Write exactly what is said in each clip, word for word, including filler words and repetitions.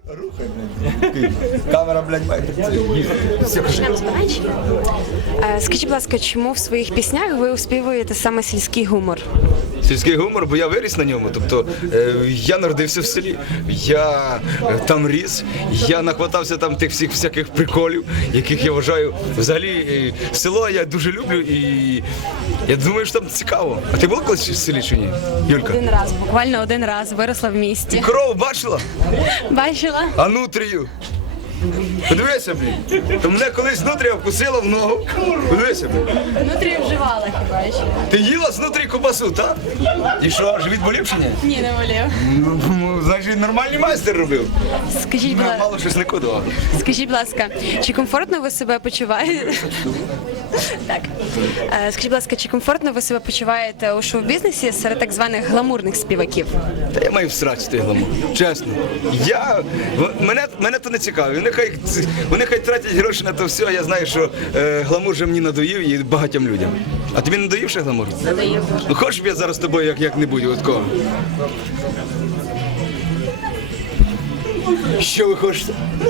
Рухай, блядь. Камера, блядь, має. Е, Скажіть, будь ласка, чому в своїх піснях ви оспівуєте саме сільський гумор? Сільський гумор, бо я виріс на ньому. Тобто е, я народився в селі, я е, там ріс, я нахватався там тих всіх всяких приколів, яких я вважаю. Взагалі е, село я дуже люблю і я думаю, що там цікаво. А ти була колись в селі чи ні, Юлька? Один раз, буквально один раз, виросла в місті. Корову бачила? Бачила? А нутрію? Подивися, блін. То мене колись нутрія вкусила в ногу. Подивися, блін. Внутрі вживала хіба ще. Ти їла з нутрі ковбасу, так? І що, живіт болів чи ні? Ні, не волів. Ну, значить, нормальний майстер робив. Скажіть, будь Ну, ласка, мало щось не кодував. скажіть, будь ласка, чи комфортно ви себе почуваєте? Так. Е, Скажіть, будь ласка, чи комфортно ви себе почуваєте у шоу-бізнесі серед так званих гламурних співаків? Та я маю всрач той гламур. Чесно. Я... в- Мене, мене то не цікавить. Вони хай, вони хай тратять гроші на то все, а я знаю, що е, гламур вже мені надоїв і багатьом людям. А тобі не надоїв ще гламур? Надоїв. Ну хочеш б я зараз з тобою як, як-небудь, от кого? Що ви хочете?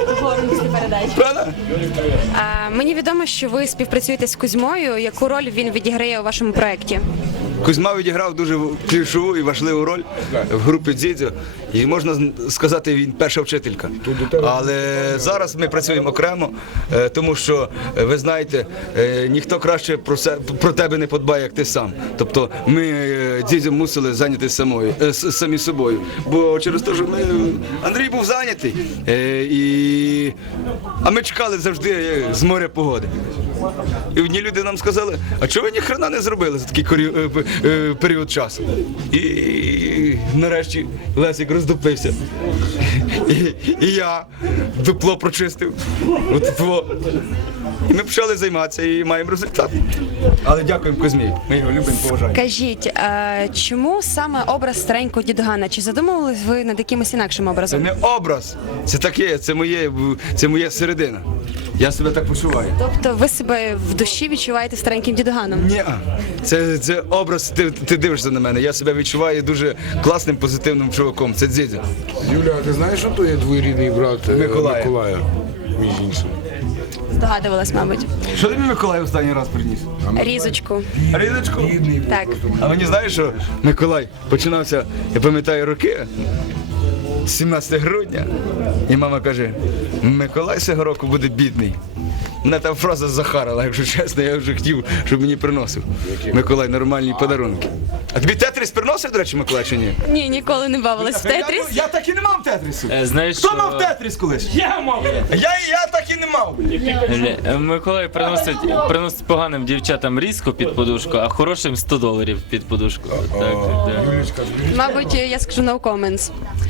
Правда? А, Мені відомо, що ви співпрацюєте з Кузьмою. Яку роль він відіграє у вашому проєкті? Кузьма відіграв дуже ключову і важливу роль в групі Дзідзьо. І можна сказати, він перша вчителька. Але зараз ми працюємо окремо, е, тому що, е, ви знаєте, е, ніхто краще про, се- про тебе не подбає, як ти сам. Тобто ми е, Дзідзьо мусили зайнятися самою, е, с- самі собою. Бо через те, що ми, Андрій був зайнятий, е, і... а ми чекали завжди е, з моря погоди. І одні люди нам сказали, а чого ви ні хрена не зробили за такий корі- е, п- е, період часу? І, і нарешті Лесик роздупився. І, і я дупло прочистив. От того. І ми почали займатися і маємо результат. Але дякуємо Кузьмі, ми його любимо, поважаємо. Кажіть, а чому саме образ старенького дідугана? Чи задумувались ви над якимось інакшим Це образом? не образ, це таке, це моє, це моя середина. Я себе так почуваю. Тобто ви себе в душі відчуваєте стареньким дідуганом? Ні, це, це образ, ти, ти дивишся на мене. Я себе відчуваю дуже класним, позитивним чуваком. Це Дзідзьо. Юля, а ти знаєш, що то є двоюрідний брат е, Миколая. Миколая? Між іншим. Здогадувалась, мабуть. Що тобі Миколай останній раз приніс? Різочку. Різочку? Так. А мені знаєш, що Миколай починався, я пам'ятаю, роки, сімнадцятого грудня, і мама каже, Миколай цього року буде бідний. Мене та фраза захарила, якщо чесно, я вже хотів, щоб мені приносив. Миколай нормальні подарунки. А тобі тетріс приносив, до речі, Миколай, чи ні? Ні, ніколи не бавилась в тетріс. Я, я так і не мав тетрісу. Е, Знаєш, Хто що мав тетріс колись? Я мав. Я, я так і не мав. Е, Миколай приносить, приносить поганим дівчатам різку під подушку, а хорошим сто доларів під подушку. Так, да. Мабуть, я скажу no comments.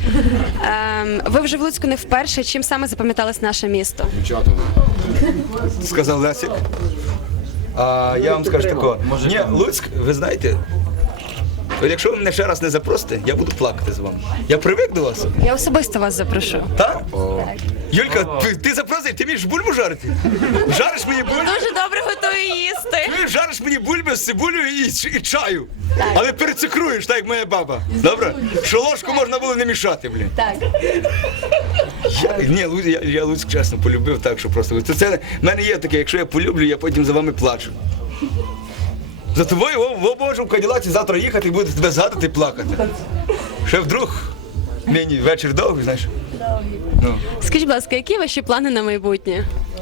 Ем, ви вже в Луцьку не вперше. Чим саме запам'яталось наше місто? Дівчатами. Сказав Лесик. А я вам скажу такого. Ні, Луцьк, ви знаєте, от якщо ви мене ще раз не запросите, я буду плакати з вами. Я привик до вас. Я особисто вас запрошу. Так? Юлька, ти, ти запросив, ти вмієш бульбу жарити? Жариш мені бульбу? Дуже добре готую їсти. Ти жариш мені бульби з цибулею і, ч- і чаю. Але перецукруєш, так як моя баба. Добре? Що ложку можна було не мішати, блін. Так. Я, ні, Луць, я, я Луцьк чесно полюбив так, що просто. Це, це в мене є таке, якщо я полюблю, я потім за вами плачу. За тобою в обожу в Каділаці завтра їхати і буду тебе згадати і плакати. Ще вдруг нині вечір довгий, знаєш. Ну. Скажіть, будь ласка, які ваші плани на майбутнє?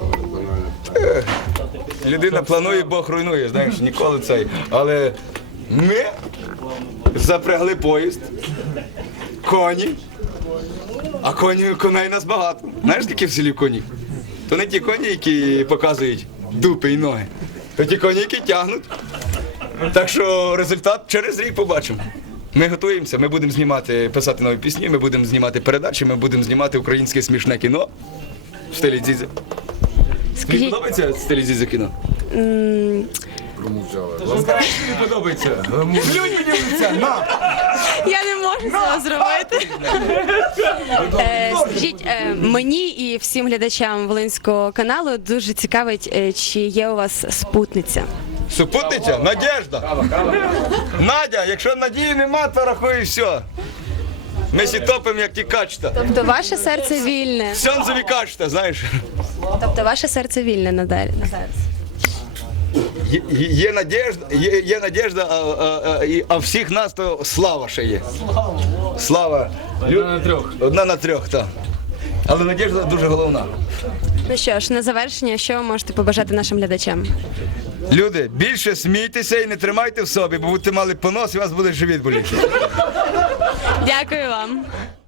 Людина планує, Бог руйнує, знаєш, ніколи цей. Але ми запрягли поїзд, коні, а коні, коней нас багато. Знаєш, скільки в селі конів? То не ті коні, які показують дупи і ноги, то ті коні, які тягнуть. Так що результат через рік побачимо. Ми готуємося, ми будемо знімати, писати нові пісні, ми будемо знімати передачі, ми будемо знімати українське смішне кіно в стилі Дзідзьо. Тобі Скажіть, подобається в стилі Дзідзьо кіно? м, Скажи, що тобі подобається. Плюнь мені в лице, на! я не можу цього зробити. Е, Скажіть, е, мені і всім глядачам Волинського каналу дуже цікавить, е, чи є у вас спутниця. Супутниця? Надежда. Надя, якщо надії нема, то рахуй все. Ми всі топимо, як ті качта. Тобто ваше серце вільне. Сьонзові качта, знаєш. Тобто ваше серце вільне на далі на зараз. Є, є- є надіжда, є, є надіжда, а, а, а, і- а всіх нас то слава ще є. Слава. Одна на трьох. Одна на трьох, так. Але надіжда дуже головна. Ну що ж, на завершення, що ви можете побажати нашим глядачам? Люди, більше смійтеся і не тримайте в собі, бо будете мали понос і у вас буде живіт боліти. Дякую вам.